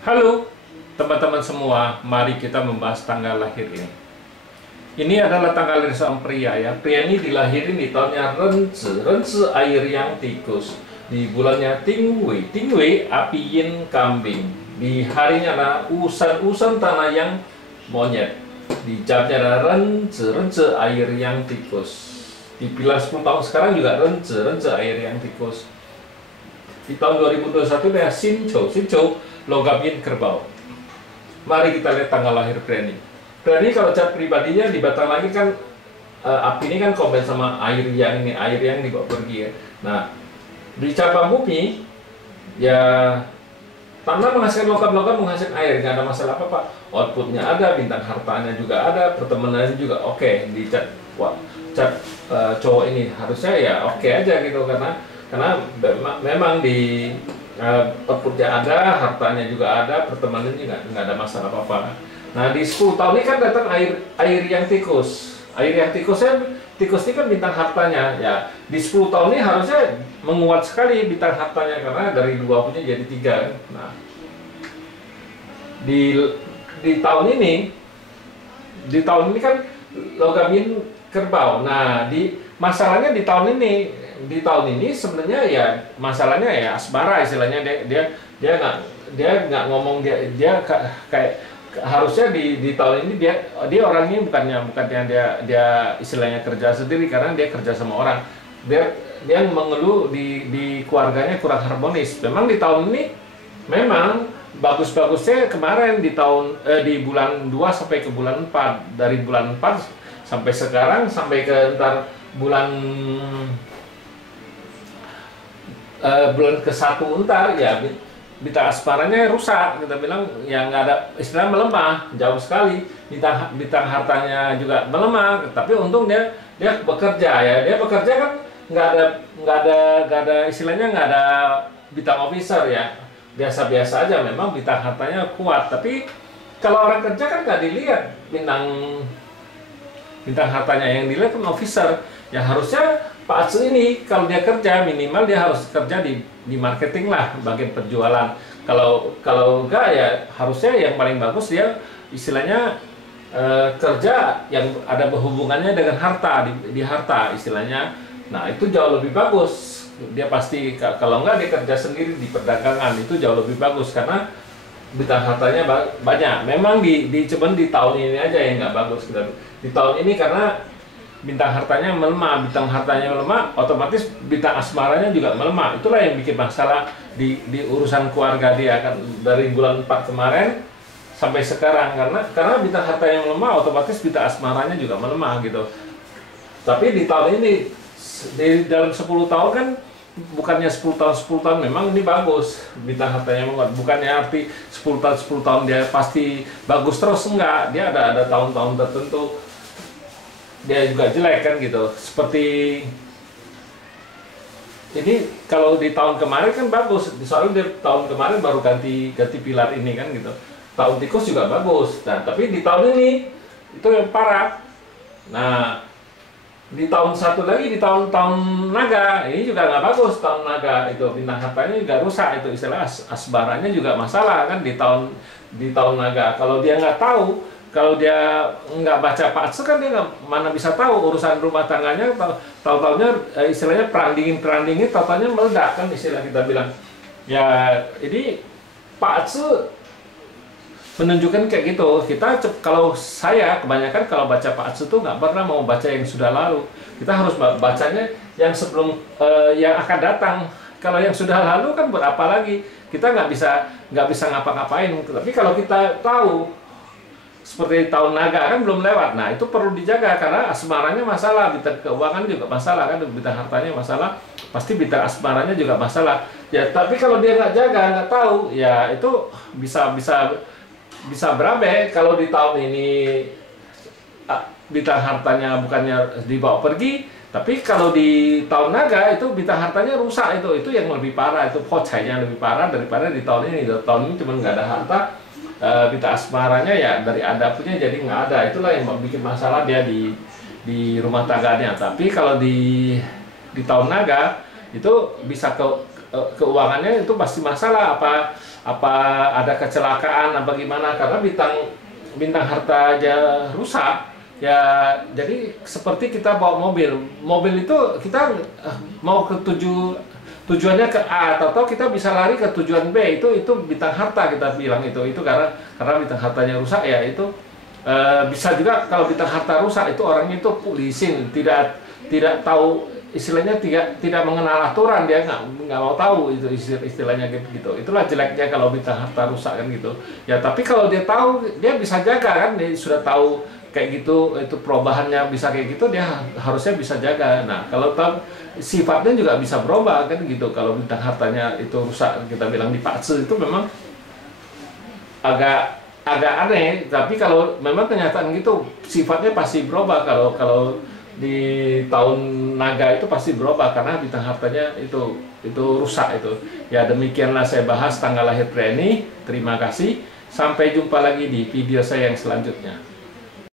Halo teman-teman semua, mari kita membahas tanggal lahir ini. Ini adalah tanggal lahir seorang pria ya. Pria ini dilahirin di tahunnya Renzi, Renzi air yang tikus. Di bulannya Tingwei, Tingwei api yin kambing. Di harinya adalah usan tanah yang monyet. Di jamnya adalah Renzi, Renzi air yang tikus. Di pilar 10 tahun sekarang juga Renzi, Renzi air yang tikus. Di tahun 2021 dia Sinchou logam yin kerbau. Mari kita lihat tanggal lahir pria ini. Pria ini kalau cat pribadinya di batang lagi kan api ini kan komen sama air yang ini, air yang dibawa pergi ya. Nah, di cabang bumi ya tanah menghasilkan logam-logam menghasilkan air, nggak ada masalah apa-apa. Outputnya ada, bintang hartanya juga ada, pertemanannya juga oke. Di cat cowok ini harusnya ya oke aja gitu karena memang di outputnya ada, hartanya juga ada, pertemanan juga nggak ada masalah apa-apa. Nah di 10 tahun ini kan datang air yang tikus. Air yang tikus ini kan bintang hartanya ya. Di 10 tahun ini harusnya menguat sekali bintang hartanya karena dari 2 punya jadi 3. Nah di tahun ini kan logam yin kerbau. Nah masalahnya di tahun ini sebenarnya ya masalahnya ya asmara istilahnya dia nggak ngomong dia kayak harusnya di tahun ini dia orangnya bukannya dia istilahnya kerja sendiri karena dia kerja sama orang. Dia mengeluh di keluarganya kurang harmonis. Memang di tahun ini memang bagus-bagusnya kemarin di bulan 2 sampai ke bulan 4. Dari bulan 4 sampai sekarang sampai ke ntar bulan ke-1 ntar ya bintang asmaranya rusak, kita bilang ya nggak ada istilah melemah jauh sekali, bintang hartanya juga melemah, tapi untung dia bekerja ya, dia bekerja kan nggak ada istilahnya nggak ada bintang officer ya, biasa-biasa aja, memang bintang hartanya kuat, tapi kalau orang kerja kan nggak dilihat bintang hartanya, yang dilihat kan officer. Ya harusnya Pak Atsu ini kalau dia kerja minimal dia harus kerja di marketing lah, bagian penjualan. Kalau enggak ya harusnya yang paling bagus dia istilahnya kerja yang ada berhubungannya dengan harta, di harta istilahnya. Nah itu jauh lebih bagus. Dia pasti kalau enggak dia kerja sendiri di perdagangan, itu jauh lebih bagus karena bintang hartanya banyak. Memang cuman di tahun ini aja yang nggak bagus. Di tahun ini karena bintang hartanya melemah, otomatis bintang asmaranya juga melemah. Itulah yang bikin masalah di urusan keluarga dia kan dari bulan 4 kemarin sampai sekarang karena bintang hartanya melemah, otomatis bintang asmaranya juga melemah gitu. Tapi di tahun ini di dalam 10 tahun kan bukannya 10 tahun memang ini bagus bintang hartanya menguat, bukannya arti 10 tahun dia pasti bagus terus, enggak, dia ada tahun-tahun tertentu dia juga jelek kan gitu. Seperti ini kalau di tahun kemarin kan bagus, soalnya di tahun kemarin baru ganti pilar ini kan gitu. Tahun tikus juga bagus. Nah tapi di tahun ini itu yang parah. Nah di tahun satu lagi, di tahun naga ini juga nggak bagus. Tahun naga itu bintang hartanya juga rusak, itu istilah asbaranya juga masalah kan di tahun naga. Kalau dia nggak tahu, kalau dia nggak baca Pak Atsu kan dia mana bisa tahu urusan rumah tangganya, tahu-taunya istilahnya perang dingin tahu-taunya meledak kan istilah kita bilang. Ya ini Pak Atsu menunjukkan kayak gitu. Kalau saya kebanyakan kalau baca Pak Atsu tuh nggak pernah mau baca yang sudah lalu. Kita harus bacanya yang sebelum yang akan datang. Kalau yang sudah lalu kan buat apa lagi? Kita nggak bisa ngapa-ngapain. Tapi kalau kita tahu seperti tahun naga kan belum lewat, nah itu perlu dijaga karena asmaranya masalah, bintang keuangan juga masalah kan, bintang hartanya masalah, pasti bintang asmaranya juga masalah. Ya tapi kalau dia nggak jaga, nggak tahu, ya itu bisa berabe. Kalau di tahun ini bintang hartanya bukannya dibawa pergi, tapi kalau di tahun naga itu bintang hartanya rusak, itu yang lebih parah, itu hocainya lebih parah daripada di tahun ini. Tahun ini cuma nggak ada harta, bintang asmaranya ya dari ada punya jadi nggak ada. Itulah yang bikin masalah dia di rumah tangganya. Tapi kalau di tahun naga itu bisa keuangannya itu pasti masalah, apa ada kecelakaan apa gimana, karena bintang harta aja rusak ya. Jadi seperti kita bawa mobil itu kita mau ke tujuannya ke A, atau kita bisa lari ke tujuan B, itu bintang harta kita bilang itu karena bintang hartanya rusak ya. Itu bisa juga kalau bintang harta rusak itu orangnya itu pulisin, tidak tahu, istilahnya tidak mengenal aturan, dia nggak mau tahu itu istilahnya gitu. Itulah jeleknya kalau bintang harta rusak kan gitu ya. Tapi kalau dia tahu, dia bisa jaga kan, dia sudah tahu kayak gitu, itu perubahannya bisa kayak gitu, dia harusnya bisa jaga. Nah kalau tahu sifatnya juga bisa berubah kan gitu. Kalau bintang hartanya itu rusak, kita bilang dipaksa, itu memang agak aneh. Tapi kalau memang kenyataan gitu, sifatnya pasti berubah. Kalau di tahun naga itu pasti berubah karena bintang hartanya itu rusak itu. Ya demikianlah saya bahas tanggal lahir pria ini. Terima kasih. Sampai jumpa lagi di video saya yang selanjutnya.